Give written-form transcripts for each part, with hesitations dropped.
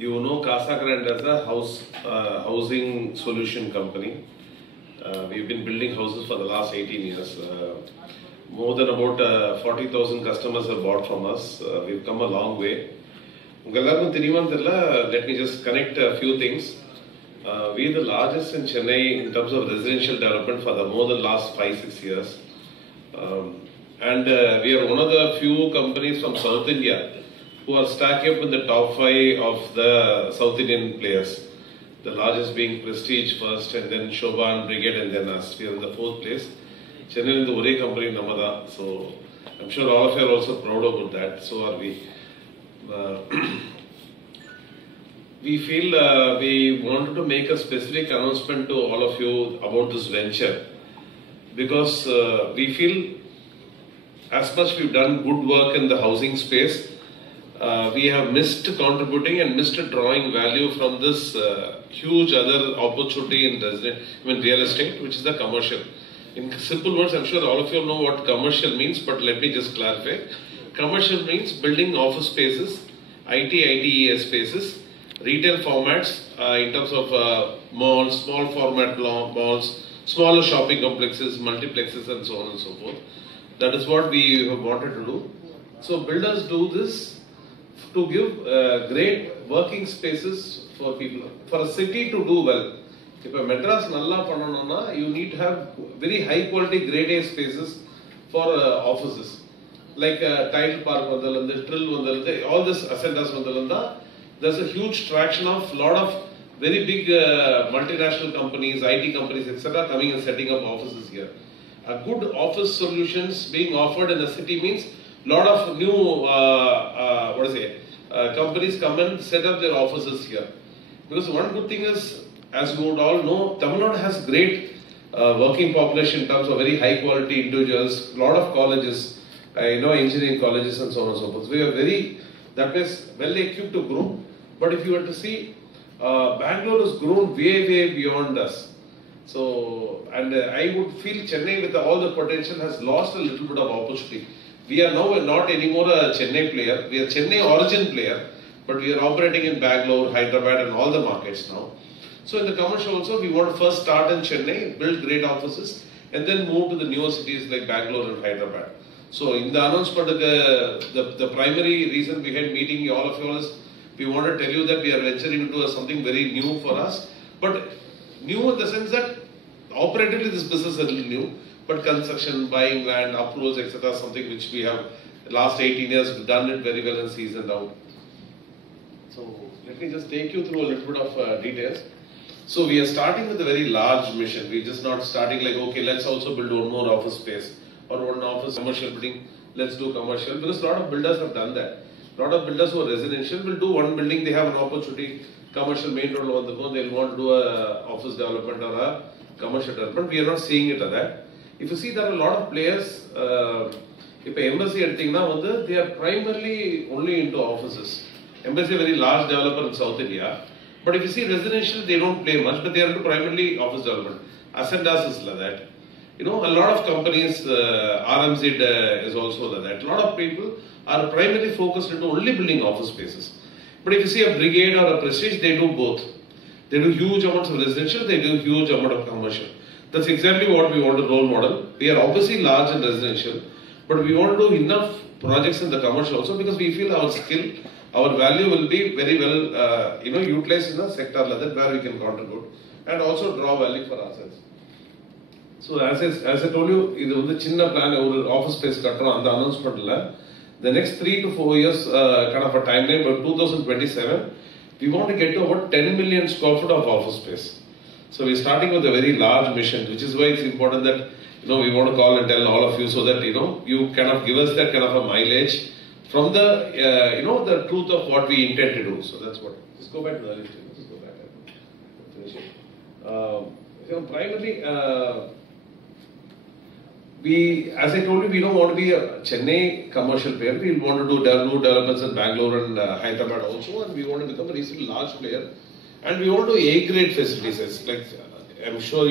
You know Casagrand as a housing solution company. We've been building houses for the last 18 years. More than about 40,000 customers have bought from us. We've come a long way. Let me just connect a few things. We are the largest in Chennai in terms of residential development for the more than last 5-6 years. We are one of the few companies from South India who are stacking up in the top 5 of the South Indian players. The largest being Prestige first, and then Shobhan, Brigade, and then us. We are in the 4th place. Chennai is the only company in Namada, so I'm sure all of you are also proud about that. So are we. We feel we wanted to make a specific announcement to all of you about this venture because we feel as much we've done good work in the housing space, we have missed contributing and missed drawing value from this huge other opportunity in real estate, which is the commercial. In simple words, I'm sure all of you know what commercial means, but let me just clarify. Commercial means building office spaces, ITES spaces, retail formats in terms of malls, small format malls, smaller shopping complexes, multiplexes, and so on and so forth. That is what we have wanted to do. So builders do this to give great working spaces for people, for a city to do well. If a Madras nalla pannanona, you need to have very high quality grade A spaces for offices. Like Tile Park vandalanda, Trill vandalanda, all this ascendas vandalanda, there's a huge traction of lot of very big multinational companies, IT companies, etc. coming and setting up offices here. Good office solutions being offered in the city means lot of new companies come and set up their offices here. Because one good thing is, as you would all know, Tamil Nadu has great working population in terms of very high quality individuals, lot of colleges, engineering colleges and so on and so forth. So we are that is well equipped to grow. But if you were to see, Bengaluru has grown way beyond us. So, and I would feel Chennai with all the potential has lost a little bit of opportunity. We are now not anymore a Chennai player. We are Chennai origin player, but we are operating in Bengaluru, Hyderabad and all the markets now. So in the commercial also, we want to first start in Chennai, build great offices and then move to the newer cities like Bengaluru and Hyderabad. So in the announcement, the primary reason behind meeting all of you is we want to tell you that we are venturing into something very new for us. But new in the sense that operatively this business is a little new. But construction, buying land, approvals, etc. something which we have the last 18 years done it very well and seasoned out. So let me just take you through a little bit of details. So we are starting with a very large mission. We're just not starting like, okay, let's also build one more office space or one office commercial building. Let's do commercial, because a lot of builders have done that. A lot of builders who are residential will do one building, they have an opportunity, commercial main road on the go, they'll want to do a office development or a commercial development. We are not seeing it as that. If you see, there are a lot of players, if embassy they are primarily only into offices. Embassy is a very large developer in South India. But if you see residential, they don't play much, but they are into primarily office development. Ascendas is like that. A lot of companies, RMZ is also like that. A lot of people are primarily focused into only building office spaces. But if you see a Brigade or a Prestige, they do both. They do huge amounts of residential, they do huge amount of commercial. That's exactly what we want to role model. We are obviously large in residential, but we want to do enough projects in the commercial also, because we feel our skill, our value will be very well utilized in the sector like that, where we can contribute and also draw value for ourselves. So as I told you, this is a plan office space on the announcement. The next 3 to 4 years kind of a timeline, by 2027, we want to get to about 10 million square foot of office space. So we're starting with a very large mission, which is why it's important that we want to call and tell all of you, so that you kind of give us that kind of a mileage from the the truth of what we intend to do. So that's what. Just go back to the list. Just go back and finish it. Primarily, as I told you, we don't want to be a Chennai commercial player. We want to do developments in Bengaluru and Hyderabad also, and we want to become a reasonably large player. And we want to do A-grade facilities. Like I'm sure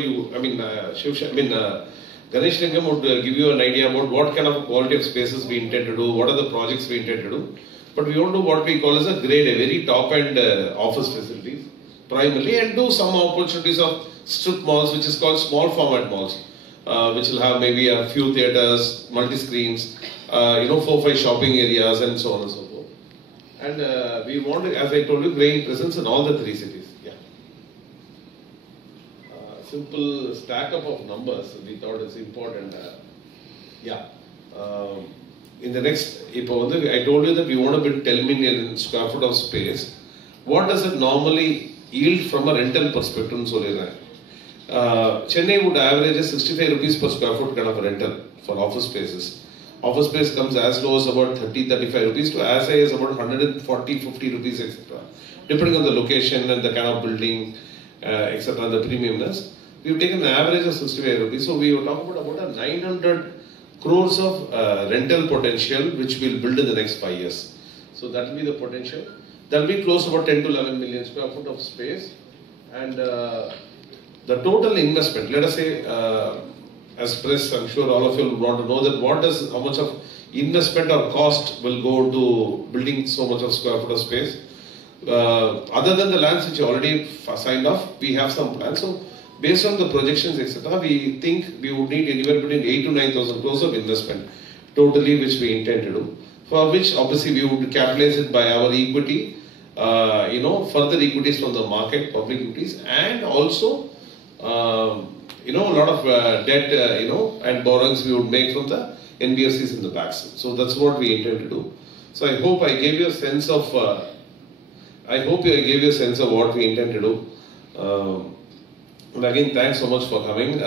Ganesh Lingam would give you an idea about what kind of quality of spaces we intend to do, what are the projects we intend to do. but we want to do what we call as a grade A, very top-end office facilities primarily, and do some opportunities of strip malls, which is called small format malls, which will have maybe a few theatres, multi-screens, 4-5 shopping areas, and so on and so forth. And we want to, as I told you, gain presence in all the 3 cities. Yeah. Simple stack up of numbers, we thought it's important. In the next, I told you that we want to build 10 million square foot of space. What does it normally yield from a rental perspective? Chennai would average 65 rupees per square foot kind of a rental for office spaces. Office space comes as low as about 30-35 rupees to as high as about 140-50 rupees, etc. Depending on the location and the kind of building, etc., and the premiumness. We've taken an average of 65 rupees. So we were talking about 900 crores of rental potential which we'll build in the next 5 years. So that will be the potential. That will be close to about 10 to 11 million square foot of space. And the total investment, let us say, as press, I'm sure all of you want to know that how much of investment or cost will go to building so much of square foot of space. Other than the lands which are already signed off, we have some plans. So based on the projections, etc., we think we would need anywhere between 8 to 9,000 crores of investment totally, which we intend to do. For which obviously we would capitalize it by our equity, further equities from the market, public equities, and also a lot of debt, and borrowings we would make from the NBFCs in the backs. So that's what we intend to do. So I hope I gave you a sense of what we intend to do. And again, thanks so much for coming.